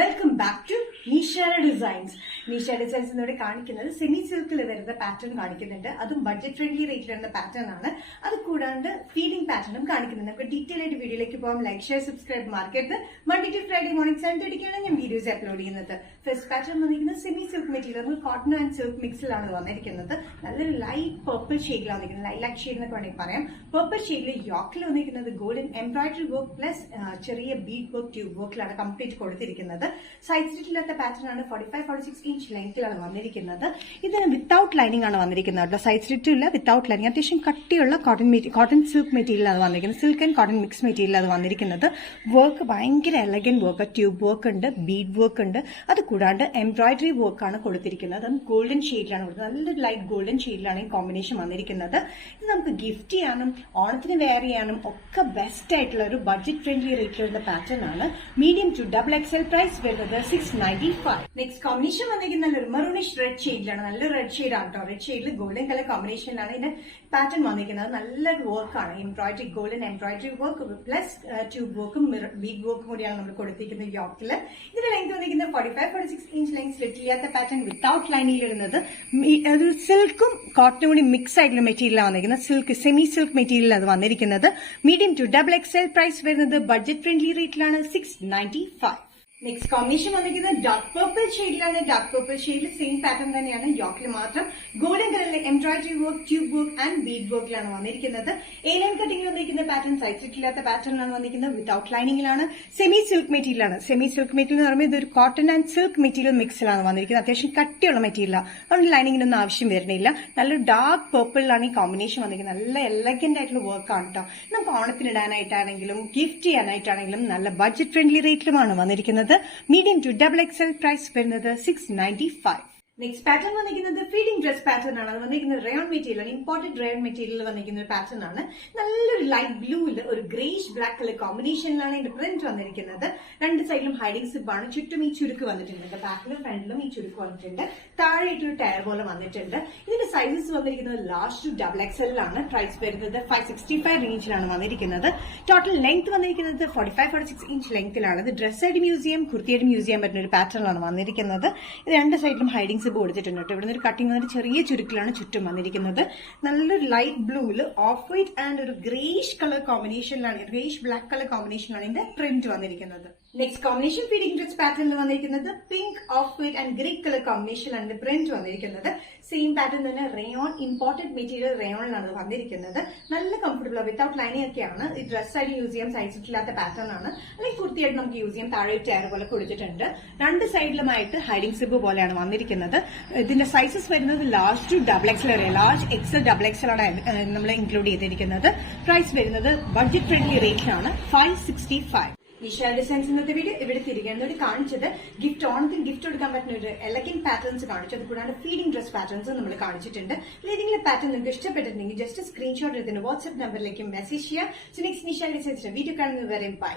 Welcome back to Nishara designs. Nishara designs എന്നിവിടെ കാണിക്കുന്നത് semi സിൽക്കിൽ വരുന്ന പാറ്റേൺ കാണിക്കുന്നുണ്ട്. അതും ബഡ്ജറ്റ് ഫ്രണ്ട്ലി റേറ്റിൽ വരുന്ന പാറ്റേൺ ആണ്. അത് കൂടാണ്ട് ഫീഡിംഗ് പാറ്റേണും കാണിക്കുന്നുണ്ട്. നമുക്ക് ഡീറ്റെയിൽ ആയിട്ട് വീഡിയോയിലേക്ക് പോകാം. Like, share, subscribe market. Monday to Friday morning 7:30 ഞാൻ വീഡിയോസ് അപ്ലോഡ് ചെയ്യുന്നത്. ഫസ്റ്റ് പാറ്റേൺ വന്നിരിക്കുന്നത് semi silk material, cotton and silk മിക്സിലാണ് വന്നിരിക്കുന്നത്. നല്ലൊരു ലൈറ്റ് പർപ്പിൾ ഷെയ്ഡിലാണ് വന്നിരിക്കുന്നത്. ലൈലാക് ഷെയ്ഡ് എന്നൊക്കെ വേണമെങ്കിൽ പറയാം. പർപ്പിൾ ഷെയ്ഡിൽ യോക്കിൽ വന്നിരിക്കുന്നത് ഗോൾഡൻ എംബ്രോയിഡറി വർക്ക് പ്ലസ് ചെറിയ ബീഡ് വർക്ക്, ട്യൂബ് വർക്കിലാണ് കംപ്ലീറ്റ് കൊടുത്തിരിക്കുന്നത്. സൈഡ് സ്റ്റിച്ചില്ലാത്ത പാറ്റേൺ ആണ്. 45-46 ഇഞ്ച് ലെങ്ത്തിലാണ് വന്നിരിക്കുന്നത്. ഇതിന് വിത്തൌട്ട് ലൈനിങ് ആണ് വന്നിരിക്കുന്നത്. സൈഡ് സ്റ്റിച്ചും ഇല്ല, വിത്തൌട്ട് ലൈനിങ്. അത്യാവശ്യം കട്ടിയുള്ള കോട്ടൺ സിൽക്ക് മെറ്റീരിയലാണ് വന്നിരിക്കുന്നത്. Silk and cotton mix material അത് വന്നിരിക്കുന്നത്. വർക്ക് ഭയങ്കര എലഗന്റ് വർക്ക്, ട്യൂബ് വർക്ക് ഉണ്ട്, ബീഡ് വർക്ക് ഉണ്ട്. അത് കൂടാണ്ട് എംബ്രോയിഡറി വർക്കാണ് കൊടുത്തിരിക്കുന്നത്. അത് ഗോൾഡൻ ഷെയ്ഡിലാണ് കൊടുത്തത്. നല്ലൊരു ലൈറ്റ് ഗോൾഡൻ ഷെയ്ഡിലാണ് ഈ കോമ്പിനേഷൻ വന്നിരിക്കുന്നത്. ഇത് നമുക്ക് ഗിഫ്റ്റ് ചെയ്യാനും ഓണത്തിന് വെയർ ചെയ്യാനും ഒക്കെ ബെസ്റ്റ് ആയിട്ടുള്ള ഒരു ബഡ്ജറ്റ് ഫ്രണ്ട്ലി റേറ്റിൽ വരുന്ന പാറ്റേൺ ആണ്. മീഡിയം ടു XXL പ്രൈസ് വരുന്നത് 695. നെക്സ്റ്റ് കോമ്പിനേഷൻ വന്നിരിക്കുന്നത് ഒരു മെറൂണിഷ് റെഡ് ഷെയ്ഡിലാണ്. നല്ല റെഡ് ഷെയ്ഡ് ആണ് കേട്ടോ. റെഡ് ഷെയ്ഡിൽ ഗോൾഡൻ കളർ കോമ്പിനേഷനിലാണ് ഇതിന്റെ പാറ്റേൺ വന്നിരിക്കുന്നത്. നല്ലൊരു വർക്കാണ്. Embroidery, golden embroidery work plus tube വർക്കും ബീഡ് വർക്കും കൂടിയാണ് നമ്മൾ കൊടുത്തിരിക്കുന്നത് യോക്കില്. ഇതിന്റെ ലെങ്ത് വന്നിരിക്കുന്നത് 45-46 ഇഞ്ച് ലെങ്ത്. സ്ലിറ്റില്ലാത്ത പാറ്റേൺ വിത്തൌട്ട് ലൈനിൽ വരുന്നത്. സിൽക്കും കോട്ടനും കൂടി മിക്സ് ആയിട്ടുള്ള മെറ്റീരിയലാണ് വന്നിരിക്കുന്നത്. സിൽക്ക്, സെമി സിൽക്ക് മെറ്റീരിയൽ അത് വന്നിരിക്കുന്നത്. മീഡിയം ടു XXL പ്രൈസ് വരുന്നത് ബഡ്ജറ്റ് ഫ്രണ്ട്ലി റേറ്റിലാണ് 695. നെക്സ്റ്റ് കോമ്പിനേഷൻ വന്നിരിക്കുന്നത് ഡാർക്ക് പർപ്പിൾ ഷെയ്ഡിലാണ്. ഡാർക്ക് പർപ്പിൾ ഷെയ്ഡിൽ സെയിം പാറ്റേൺ തന്നെയാണ്. യോക്കിൽ മാത്രം ഗോൾഡൻ കളറിലെ embroidery work, tube work and bead വർക്കിലാണ് വന്നിരിക്കുന്നത്. എ ലൈൻ കട്ടിംഗ് വന്നിരിക്കുന്ന പാറ്റേൺ സൈഡ് സ്റ്റിച്ചില്ലാത്ത പാറ്റേണിലാണ് വന്നിരിക്കുന്നത്. വിത്തൌട്ട് ലൈനിങ്ങിലാണ്. സെമി സിൽക്ക് മെറ്റീരിയലാണ്. സെമി സിൽക്ക് മെറ്റീരിയൽ എന്ന് പറയുമ്പോൾ ഇതൊരു കോട്ടൺ ആൻഡ് സിൽക്ക് മെറ്റീരിയൽ മിക്സിലാണ് വന്നിരിക്കുന്നത്. അത്യാവശ്യം കട്ടിയുള്ള മെറ്റീരിയലാണ്. അതുകൊണ്ട് ലൈനിങ്ങിനൊന്നും ആവശ്യം വരുന്നില്ല. നല്ലൊരു ഡാർക്ക് പർപ്പിളിലാണ് ഈ കോമ്പിനേഷൻ വന്നിരിക്കുന്നത്. നല്ല എലഗന്റ് ആയിട്ടുള്ള വർക്കാണ് കേട്ടോ. നമുക്ക് ഓണത്തിന് ഇടാനായിട്ടാണെങ്കിലും ഗിഫ്റ്റ് ചെയ്യാനായിട്ടാണെങ്കിലും നല്ല ബഡ്ജറ്റ് ഫ്രണ്ട്ലി റേറ്റിലുമാണ് വന്നിരിക്കുന്നത്. മീഡിയം ടു XXL പ്രൈസ് വരുന്നത് 695. നെക്സ്റ്റ് പാറ്റേൺ വന്നിരിക്കുന്നത് ഫീഡിംഗ് ഡ്രസ് പാറ്റേൺ ആണ്. അത് വന്നിരിക്കുന്നത് rayon material, imported rayon material വന്നിരിക്കുന്ന ഒരു പാറ്റേൺ ആണ്. നല്ലൊരു ലൈറ്റ് ബ്ലൂവിൽ ഒരു ഗ്രേഷ് ബ്ലാക്ക് കളർ കോമ്പിനേഷനിലാണ് ഇതിന്റെ പ്രിന്റ് വന്നിരിക്കുന്നത്. രണ്ട് സൈഡിലും ഹൈഡിംഗ് സിബ് ആണ്. ചുറ്റും ഈ ചുരുക്ക് വന്നിട്ടുണ്ട്. ബാക്കിലും ഫ്രണ്ടിലും ഈ ചുരുക്ക് വന്നിട്ടുണ്ട്. താഴെയായിട്ടൊരു ടയർ പോലെ വന്നിട്ടുണ്ട്. ഇതിന്റെ സൈസസ് വന്നിരിക്കുന്നത് ലാർജ് ടു XXL ആണ്. പ്രൈസ് വരുന്നത് 565 റേഞ്ചിലാണ് വന്നിരിക്കുന്നത്. ടോട്ടൽ ലെങ്ത് വന്നിരിക്കുന്നത് 45-46 ഇഞ്ച് ലെങ്ത്തിലാണ്. ഇത് ഡ്രസ് ആയിട്ട് യൂസ് ചെയ്യാം, കുർത്തിയായിട്ട് യൂസ് ചെയ്യാൻ പറ്റുന്ന ഒരു പാറ്റേണിലാണ് വന്നിരിക്കുന്നത്. ഇത് രണ്ട് സൈഡിലും ഹൈഡിംഗ് സിബ് കൊടുത്തിട്ടുണ്ട് കേട്ടോ. ഇവിടെ ഒരു കട്ടിംഗ് വന്നിട്ട് ചെറിയ ചുരുക്കിലാണ് ചുറ്റും വന്നിരിക്കുന്നത്. നല്ലൊരു ലൈറ്റ് ബ്ലൂവിൽ ഓഫ് വൈറ്റ് ആൻഡ് ഒരു ഗ്രേഷ് കളർ കോമ്പിനേഷനിലാണ്, ഗ്രേഷ് ബ്ലാക്ക് കളർ കോമ്പിനേഷനിലാണ് ഇതിന്റെ പ്രിന്റ് വന്നിരിക്കുന്നത്. നെക്സ്റ്റ് കോമ്പിനേഷൻ ഫീഡിംഗ് ഡ്രസ് പാറ്റേണിൽ വന്നിരിക്കുന്നത് pink, off white and grey colour കോമ്പിനേഷനിലാണ് ഇതിന്റെ പ്രിന്റ് വന്നിരിക്കുന്നത്. സെയിം പാറ്റേൺ തന്നെ റയോൺ, ഇമ്പോർട്ടഡ് മെറ്റീരിയൽ റയോണിലാണ് വന്നിരിക്കുന്നത്. നല്ല കംഫർട്ടബിൾ, വിത്തൌട്ട് ലൈനിങ് ഒക്കെയാണ്. ഈ ഡ്രസ് ആയിട്ട് യൂസ് ചെയ്യാം, സൈസ് ഇല്ലാത്ത പാറ്റേൺ ആണ്. അല്ലെങ്കിൽ കുർത്തിയായിട്ട് നമുക്ക് യൂസ് ചെയ്യാം. താഴെ ടയർ പോലെ കൊടുത്തിട്ടുണ്ട്. രണ്ട് സൈഡിലുമായിട്ട് ഹൈഡിംഗ് സിബ് പോലെയാണ് വന്നിരിക്കുന്നത്. ഇതിന്റെ സൈസസ് വരുന്നത് ലാർജ് ടു XXL വരെ, ലാർജ് XL XXL ആണ് നമ്മൾ ഇൻക്ലൂഡ് ചെയ്തിരിക്കുന്നത്. പ്രൈസ് വരുന്നത് ബഡ്ജറ്റ് ഫ്രണ്ട്ലി റേറ്റിലാണ് 565. നിഷാര ഡിസൈൻസ് ഇന്നത്തെ വീഡിയോ ഇവിടെ തിരികെ കാണിച്ചത് ഗിഫ്റ്റ്, ഓണത്തിന് ഗിഫ്റ്റ് കൊടുക്കാൻ പറ്റുന്ന ഒരു എലഗന്റ് പാറ്റേൺസ് കാണിച്ചു. അത് കൂടാണ്ട് ഫീഡിംഗ് ഡ്രസ് പാറ്റേൺസ് നമ്മൾ കാണിച്ചിട്ടുണ്ട്. ഏതെങ്കിലും പാറ്റേൺ നിങ്ങൾക്ക് ഇഷ്ടപ്പെട്ടിട്ടുണ്ടെങ്കിൽ ജസ്റ്റ് സ്ക്രീൻഷോട്ട് എടുത്തിന് വാട്സ്ആപ്പ് നമ്പറിലേക്ക് മെസ്സേജ് ചെയ്യാം. നെക്സ്റ്റ് നിഷാര ഡിസൈൻസിന്റെ വീഡിയോ കാണുന്നത് വരെ ബൈ.